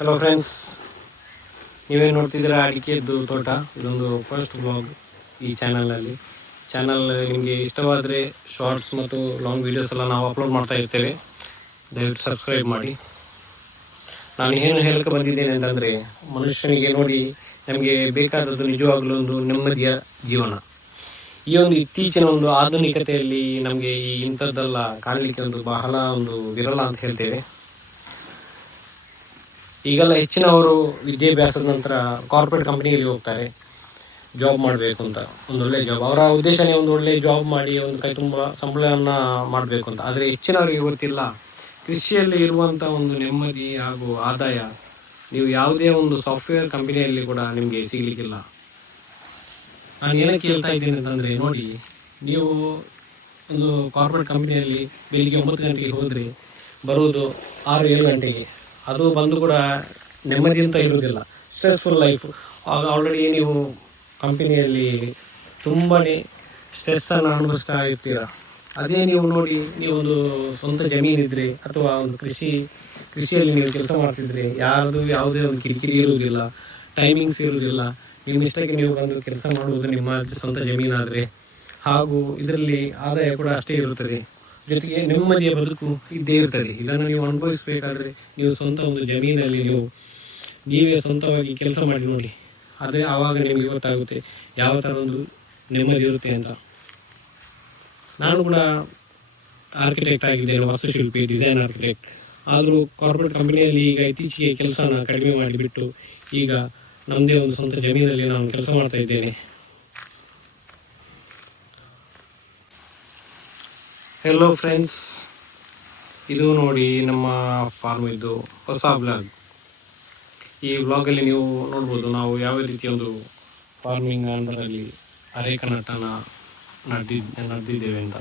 Hello friends, ನೀವೇನು ನೋಡ್ತಿದ್ದೀರಾ ಅಡಿಕೆದ್ದು ತೋಟ. ಇದೊಂದು ಫಸ್ಟ್ ಬ್ಲಾಗ್ ಈ ಚಾನಲ್ನಲ್ಲಿ. ಚಾನಲ್ ನಿಮಗೆ ಇಷ್ಟವಾದರೆ ಶಾರ್ಟ್ಸ್ ಮತ್ತು ಲಾಂಗ್ ವೀಡಿಯೋಸ್ ಎಲ್ಲ ನಾವು ಅಪ್ಲೋಡ್ ಮಾಡ್ತಾ ಇರ್ತೇವೆ. ದಯವಿಟ್ಟು ಸಬ್ಸ್ಕ್ರೈಬ್ ಮಾಡಿ. ನಾನು ಏನು ಹೇಳಕ್ಕೆ ಬಂದಿದ್ದೇನೆ ಅಂತಂದರೆ, ಮನುಷ್ಯನಿಗೆ ನೋಡಿ ನಮಗೆ ಬೇಕಾದದ್ದು ನಿಜವಾಗ್ಲೂ ಒಂದು ನೆಮ್ಮದಿಯ ಜೀವನ. ಈ ಒಂದು ಇತ್ತೀಚಿನ ಒಂದು ಆಧುನಿಕತೆಯಲ್ಲಿ ನಮಗೆ ಈ ಇಂಥದ್ದೆಲ್ಲ ಕಾಣಲಿಕ್ಕೆ ಒಂದು ಬಹಳ ಒಂದು ವಿರಳ ಅಂತ ಹೇಳ್ತೇವೆ. ಈಗೆಲ್ಲ ಹೆಚ್ಚಿನವರು ವಿದ್ಯಾಭ್ಯಾಸದ ನಂತರ ಕಾರ್ಪೊರೇಟ್ ಕಂಪನಿಯಲ್ಲಿ ಹೋಗ್ತಾರೆ ಜಾಬ್ ಮಾಡಬೇಕು ಅಂತ, ಒಂದು ಒಳ್ಳೆ ಜಾಬ್. ಅವರ ಉದ್ದೇಶನೇ ಒಂದು ಒಳ್ಳೆ ಜಾಬ್ ಮಾಡಿ ಒಂದು ಕೈ ತುಂಬ ಸಂಬಳವನ್ನು ಮಾಡಬೇಕು ಅಂತ. ಆದರೆ ಹೆಚ್ಚಿನವರಿಗೆ ಗೊತ್ತಿಲ್ಲ, ಕೃಷಿಯಲ್ಲಿ ಇರುವಂಥ ಒಂದು ನೆಮ್ಮದಿ ಹಾಗೂ ಆದಾಯ ನೀವು ಯಾವುದೇ ಒಂದು ಸಾಫ್ಟ್ವೇರ್ ಕಂಪನಿಯಲ್ಲಿ ಕೂಡ ನಿಮಗೆ ಸಿಗಲಿಕ್ಕಿಲ್ಲ. ನಾನು ಏನಕ್ಕೆ ಹೇಳ್ತಾ ಇದ್ದೇನೆ ಅಂತಂದರೆ, ನೋಡಿ, ನೀವು ಒಂದು ಕಾರ್ಪೊರೇಟ್ ಕಂಪನಿಯಲ್ಲಿ ಬೆಳಿಗ್ಗೆ 9 ಗಂಟೆಗೆ ಹೋದರೆ ಬರುವುದು 6-7 ಗಂಟೆಗೆ. ಅದು ಬಂದು ಕೂಡ ನೆಮ್ಮದಿ ಅಂತ ಇರುವುದಿಲ್ಲ, ಸ್ಟ್ರೆಸ್ಫುಲ್ ಲೈಫ್. ಆಗ ಆಲ್ರೆಡಿ ನೀವು ಕಂಪನಿಯಲ್ಲಿ ತುಂಬಾ ಸ್ಟ್ರೆಸ್ಸನ್ನು ಅನುಭವಿಸ್ತಾ ಇರ್ತೀರ. ಅದೇ ನೀವು ನೋಡಿ, ನೀವೊಂದು ಸ್ವಂತ ಜಮೀನಿದ್ರೆ ಅಥವಾ ಒಂದು ಕೃಷಿಯಲ್ಲಿ ನೀವು ಕೆಲಸ ಮಾಡ್ತಿದ್ರೆ ಯಾರ್ದು ಯಾವುದೇ ಒಂದು ಕಿರಿಕಿರಿ ಇರುವುದಿಲ್ಲ, ಟೈಮಿಂಗ್ಸ್ ಇರುವುದಿಲ್ಲ. ನಿಮ್ಮ ಇಷ್ಟಕ್ಕೆ ನೀವು ಬಂದು ಕೆಲಸ ಮಾಡುವುದು ನಿಮ್ಮ ಸ್ವಂತ ಜಮೀನಾದರೆ, ಹಾಗೂ ಇದರಲ್ಲಿ ಆದಾಯ ಕೂಡ ಅಷ್ಟೇ ಇರುತ್ತದೆ, ಜೊತೆಗೆ ನೆಮ್ಮದಿಯ ಬದುಕು ಇದ್ದೇ ಇರ್ತದೆ. ಇದನ್ನು ನೀವು ಅನುಭವಿಸಬೇಕಾದ್ರೆ ನೀವು ಸ್ವಂತ ಒಂದು ಜಮೀನಲ್ಲಿ ನೀವೇ ಸ್ವಂತವಾಗಿ ಕೆಲಸ ಮಾಡಿ ನೋಡಿ. ಅದೇ ಆವಾಗ ನಿಮಗೆ ಗೊತ್ತಾಗುತ್ತೆ ಯಾವ ಥರ ಒಂದು ನೆಮ್ಮದಿ ಇರುತ್ತೆ ಅಂತ. ನಾನು ಕೂಡ ಆರ್ಕಿಟೆಕ್ಟ್ ಆಗಿದ್ದೇನೆ, ವಾಸ್ತುಶಿಲ್ಪಿ, ಡಿಸೈನ್ ಆರ್ಕಿಟೆಕ್ಟ್. ಆದರೂ ಕಾರ್ಪೊರೇಟ್ ಕಂಪನಿಯಲ್ಲಿ ಈಗ ಇತ್ತೀಚೆಗೆ ಕೆಲಸನ ಕಡಿಮೆ ಮಾಡಿಬಿಟ್ಟು ಈಗ ನಮ್ಮದೇ ಒಂದು ಸ್ವಂತ ಜಮೀನಲ್ಲಿ ನಾನು ಕೆಲಸ ಮಾಡ್ತಾ ಇದ್ದೇನೆ. ಹೆಲೋ ಫ್ರೆಂಡ್ಸ್, ಇದು ನೋಡಿ ನಮ್ಮ ಫಾರ್ಮ್ ಇದ್ದು ಹೊಸ ಬ್ಲಾಗ್. ಈ ಬ್ಲಾಗಲ್ಲಿ ನೀವು ನೋಡ್ಬೋದು ನಾವು ಯಾವ ರೀತಿ ಒಂದು ಫಾರ್ಮಿಂಗ್ ಅಂಡರಲ್ಲಿ ಅರೇಕನಟನ್ನು ನಡೆದಿದ್ದೇವೆ ಅಂತ.